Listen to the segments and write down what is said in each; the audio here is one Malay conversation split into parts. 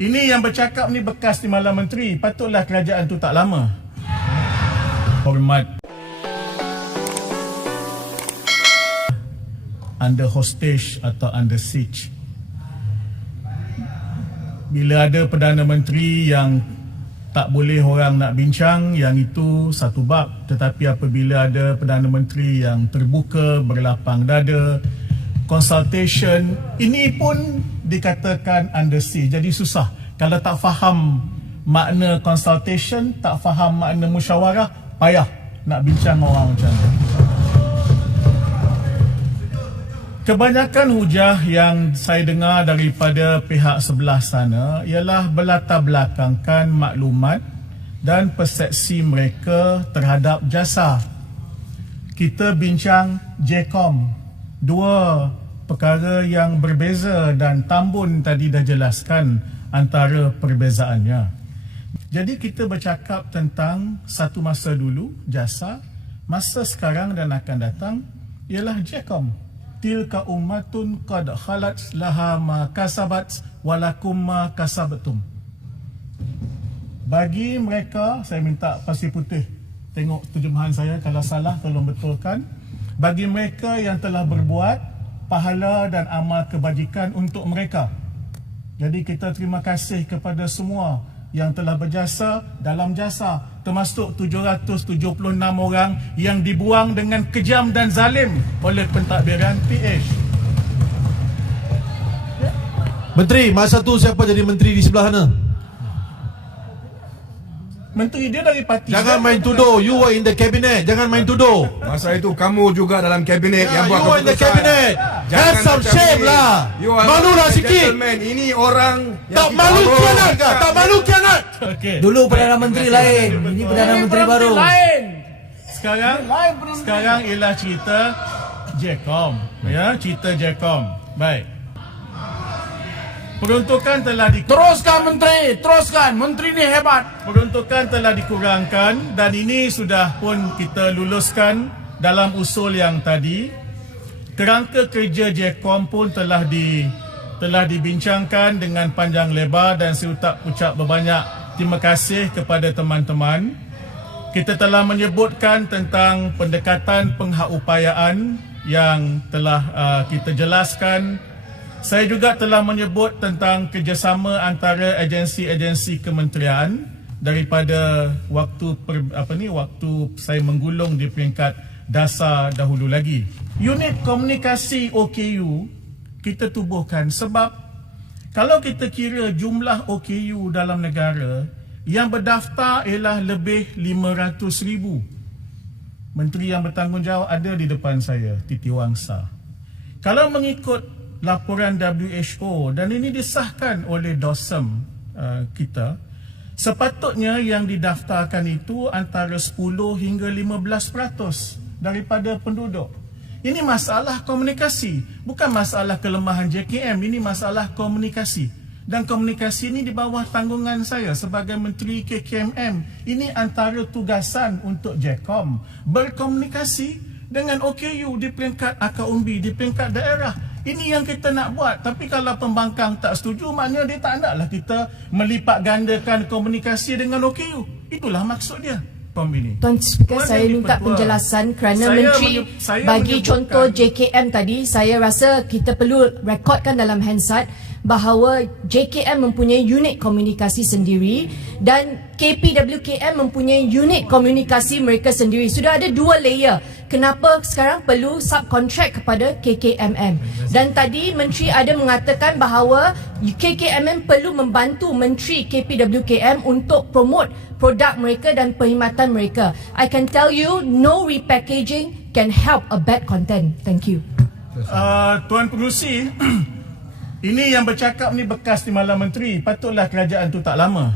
Ini yang bercakap ni bekas Timbalan Menteri. Patutlah kerajaan tu tak lama. Hormat. Under hostage atau under siege. Bila ada Perdana Menteri yang tak boleh orang nak bincang, yang itu satu bab. Tetapi apabila ada Perdana Menteri yang terbuka, berlapang dada, consultation, ini pun dikatakan under siege. Jadi susah. Kalau tak faham makna consultation, tak faham makna musyawarah, payah nak bincang orang macam tu. Kebanyakan hujah yang saya dengar daripada pihak sebelah sana ialah berlatar belakangkan maklumat dan persepsi mereka terhadap jasa. Kita bincang JCOM, dua perkara yang berbeza dan Tambun tadi dah jelaskan antara perbezaannya. Jadi kita bercakap tentang satu masa dulu, jasa, masa sekarang dan akan datang ialah JCOM. Tilka ummatun qad khalat laha ma kasabat walakum ma kasabtum. Bagi mereka, saya minta pasir putih tengok terjemahan saya, kalau salah tolong betulkan. Bagi mereka yang telah berbuat, pahala dan amal kebajikan untuk mereka. Jadi kita terima kasih kepada semua yang telah berjasa dalam jasa, termasuk 776 orang yang dibuang dengan kejam dan zalim oleh pentadbiran PH. Menteri, masa tu siapa jadi menteri di sebelah sana? Menteri dia dari parti. Jangan main tuduh, you were in the cabinet. Jangan main tuduh. Masa itu kamu juga dalam kabinet yang buat you were in the cabinet. Have some shame lah. Malulah sikit. Ini orang tak malu kianat ke? Tak malu kianat. Okay. Dulu Perdana Menteri lain, ini Perdana Menteri baru. Sekarang ialah cerita JCOM, ya, cerita JCOM. Baik. Peruntukan telah Teruskan Menteri, teruskan. Menteri ni hebat. Peruntukan telah dikurangkan dan ini sudah pun kita luluskan dalam usul yang tadi. Kerangka kerja JCOM pun telah dibincangkan dengan panjang lebar dan saya ucap berbanyak terima kasih kepada teman-teman. Kita telah menyebutkan tentang pendekatan pengupayaan yang telah kita jelaskan. Saya juga telah menyebut tentang kerjasama antara agensi-agensi kementerian daripada waktu saya menggulung di peringkat dasar dahulu lagi. Unit komunikasi OKU kita tubuhkan sebab kalau kita kira jumlah OKU dalam negara yang berdaftar ialah lebih 500,000. Menteri yang bertanggungjawab ada di depan saya, Titi Wangsa. Kalau mengikut laporan WHO dan ini disahkan oleh DOSM kita, sepatutnya yang didaftarkan itu antara 10 hingga 15% daripada penduduk. Ini masalah komunikasi, bukan masalah kelemahan JKM, ini masalah komunikasi. Dan komunikasi ini di bawah tanggungan saya sebagai Menteri KKMM. Ini antara tugasan untuk JCOM, berkomunikasi dengan OKU di peringkat akar umbi, di peringkat daerah. Ini yang kita nak buat. Tapi kalau pembangkang tak setuju, maknanya dia tak naklah kita melipat gandakan komunikasi dengan OKU. Itulah maksud dia. Tuan Speaker, saya minta penjelasan kerana Menteri bagi contoh JKM tadi. Saya rasa kita perlu rekodkan dalam Hansard bahawa JKM mempunyai unit komunikasi sendiri dan KPWKM mempunyai unit komunikasi mereka sendiri. Sudah ada dua layer. Kenapa sekarang perlu subkontrak kepada KKMM? Dan tadi Menteri ada mengatakan bahawa KKMM perlu membantu Menteri KPWKM untuk promote produk mereka dan perkhidmatan mereka. I can tell you, no repackaging can help a bad content. Thank you. Tuan Pengerusi, ini yang bercakap ni bekas Timbalan Menteri. Patutlah kerajaan tu tak lama.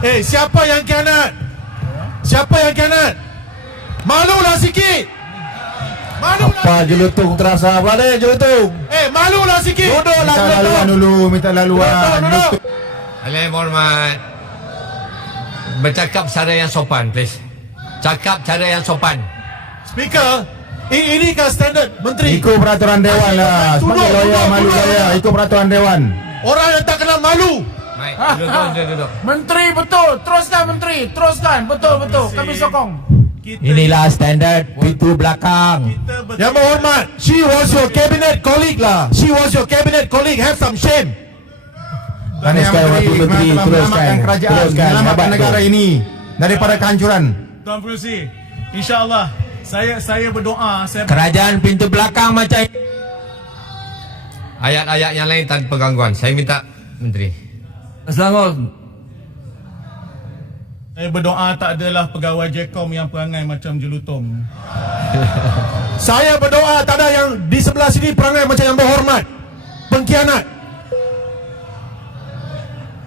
Siapa yang kianat? Siapa yang kianat? Malulah sikit. Malulah. Apa jelutung terasa balik jelutung. Malulah sikit. Minta laluan dulu, minta laluan. Alaih hormat. Bercakap cara yang sopan, please. Cakap cara yang sopan. Speaker, ini kan standard Menteri. Ikut peraturan Dewan lah. Sebagai lawyer, malu lawyer. Ikut peraturan Dewan. Orang yang tak kenal malu. Baik, duduk. Menteri betul. Teruskan Menteri. Teruskan. Betul. Kami sokong. Inilah standard pintu belakang. Kita betul. Yang berhormat, she was your cabinet colleague lah. She was your cabinet colleague. Have some shame. Teruskan Wakil Menteri, telah teruskan. menyelamatkan kerajaan, Teruskan, menyelamatkan sahabat negara tu. ini daripada kehancuran. Tuan Pengerusi, insya-Allah saya berdoa Kerajaan pintu belakang macam ayat-ayat yang lain tanpa gangguan. Saya minta Menteri. Selangor. Saya berdoa tak adalah pegawai Jcom yang perangai macam jelutong. Saya berdoa tak ada yang di sebelah sini perangai macam yang berhormat. Pengkhianat.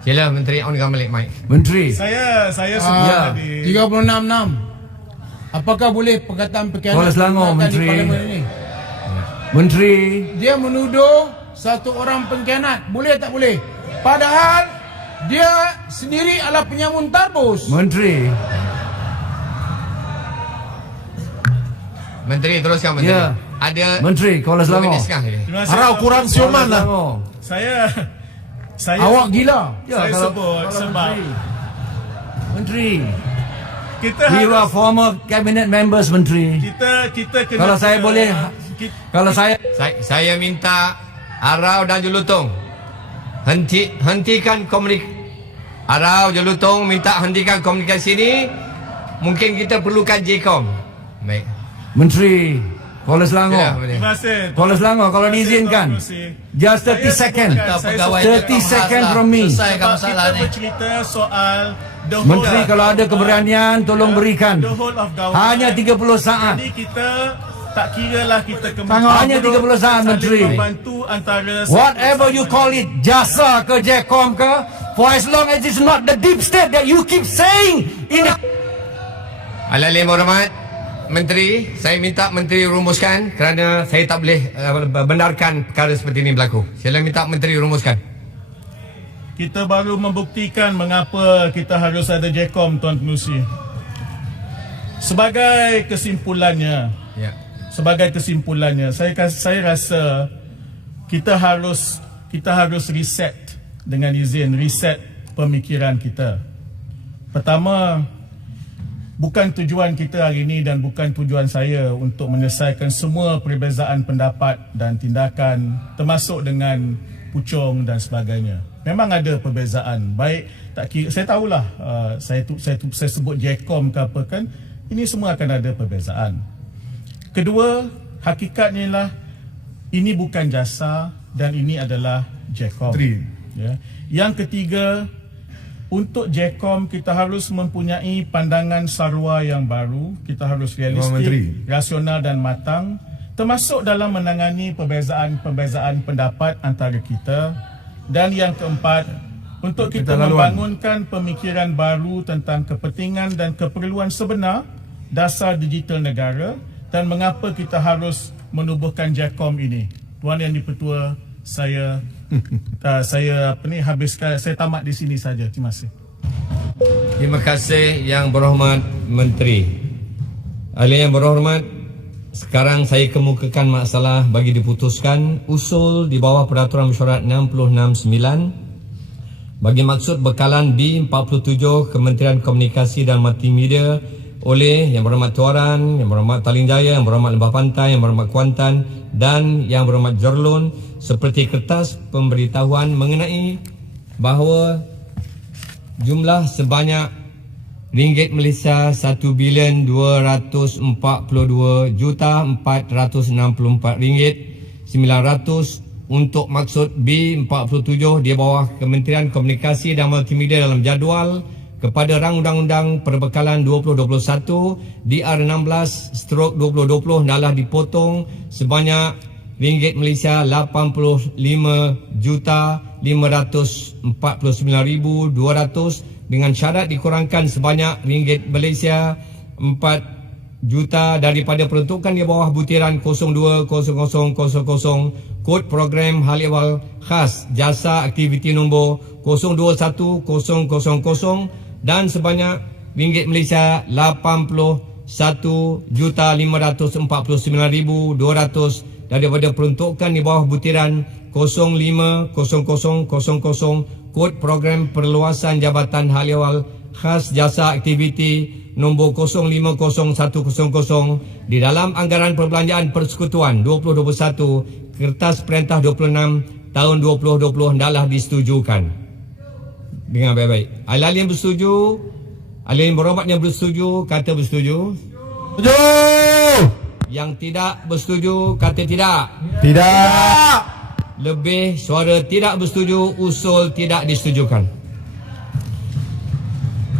Sila Menteri onkan balik mic. Menteri. Saya sebut Ya. tadi. 36-6. Apakah boleh perkataan Kuala perkhianatan Selangor, digunakan di Menteri. parlimen ini? Menteri. Dia menuduh satu orang pengkhianat. Boleh tak boleh? Padahal dia sendiri adalah penyamun tarbus. Menteri. Menteri teruskan Menteri. Ya. Ada Menteri Kuala Selangor. minit setengah lagi. Terima kasih, Harau Tuan kurang Pengerusi. siuman lah. Selangor. Saya Awak gila. saya sebut sebab Menteri. kita We were harus former cabinet members, Menteri. kita kena Kalau saya boleh, kalau saya Saya minta Arau dan Jelutong hentikan Arau Jelutong minta hentikan komunikasi ini. Mungkin kita perlukan Jcom. Baik. Menteri Kuala Ya, Selangor. terima kasih. Kuala Selangor kalau Terima kasih, diizinkan. Tuan Pengerusi. Just 30 Saya second. sebutkan, saya Pegawai sebutkan 30 second from me. sebab kita bercerita soal the whole Menteri kalau ada keberanian tolong berikan. the whole of government. Hanya 30 saat. Jadi kita tak kiralah kita Hanya 30 saat, Menteri. membantu antara Whatever you call it, jasa ke Jcom ke, for as long as it's not the deep state that you keep saying in the... Al-Alim Hormat Menteri, saya minta Menteri rumuskan kerana saya tak boleh benarkan perkara seperti ini berlaku. Saya minta Menteri rumuskan. Kita baru membuktikan mengapa kita harus ada Jcom, Tuan Pengerusi. Sebagai kesimpulannya, saya rasa kita harus reset dengan izin, reset pemikiran kita. Pertama, bukan tujuan kita hari ini dan bukan tujuan saya untuk menyelesaikan semua perbezaan pendapat dan tindakan termasuk dengan pucung dan sebagainya. Memang ada perbezaan. Baik, tak kira, saya tahulah saya sebut Jcom ke apa kan, ini semua akan ada perbezaan. Kedua, hakikatnya ialah ini bukan jasa dan ini adalah Jcom. Ya. Yang ketiga, untuk Jcom kita harus mempunyai pandangan sarwa yang baru. Kita harus realistik, rasional dan matang, termasuk dalam menangani perbezaan pendapat antara kita. Dan yang keempat, untuk kita membangunkan pemikiran baru tentang kepentingan dan keperluan sebenar dasar digital negara dan mengapa kita harus menubuhkan Jcom ini. Tuan Yang di-Pertua, saya tamat di sini saja. Terima kasih. Terima kasih Yang Berhormat Menteri. Ahli yang berhormat, sekarang saya kemukakan masalah bagi diputuskan usul di bawah Peraturan Mesyuarat 669 bagi maksud bekalan B47 Kementerian Komunikasi dan Multimedia oleh Yang Berhormat Tuaran, Yang Berhormat Taling Jaya, Yang Berhormat Lembah Pantai, Yang Berhormat Kuantan dan Yang Berhormat Jerlun seperti kertas pemberitahuan mengenai bahawa jumlah sebanyak ringgit Malaysia 1,242,464 ringgit 900 untuk maksud B47 di bawah Kementerian Komunikasi dan Multimedia dalam jadual kepada Rang Undang-Undang Perbekalan 2021 DR16/2020 nalah dipotong sebanyak ringgit Malaysia 85,549,200 dengan syarat dikurangkan sebanyak ringgit Malaysia 4 juta daripada peruntukan di bawah butiran 020000 kod program hal ehwal khas jasa aktiviti nombor 021000 dan sebanyak ringgit Malaysia 81,549,200 daripada peruntukan di bawah butiran 050000 kod program perluasan Jabatan Hal Ehwal Khas Jasa Aktiviti nombor 050100 di dalam anggaran perbelanjaan persekutuan 2021 kertas perintah 26 tahun 2020 hendaklah disetujukan. Dengar baik-baik. Ahli-ahli yang bersetuju, ahli yang berhormat yang bersetuju, kata bersetuju. Setuju. Yang tidak bersetuju, kata tidak. Tidak. Lebih suara tidak bersetuju, usul tidak disetujukan.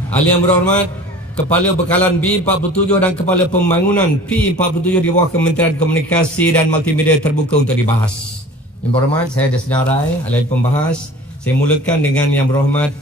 Ahli yang berhormat, Kepala Bekalan B47 dan Kepala Pembangunan P47 di bawah Kementerian Komunikasi dan Multimedia terbuka untuk dibahas. Yang berhormat, saya ada senarai ahli pembahas. Saya mulakan dengan yang berhormat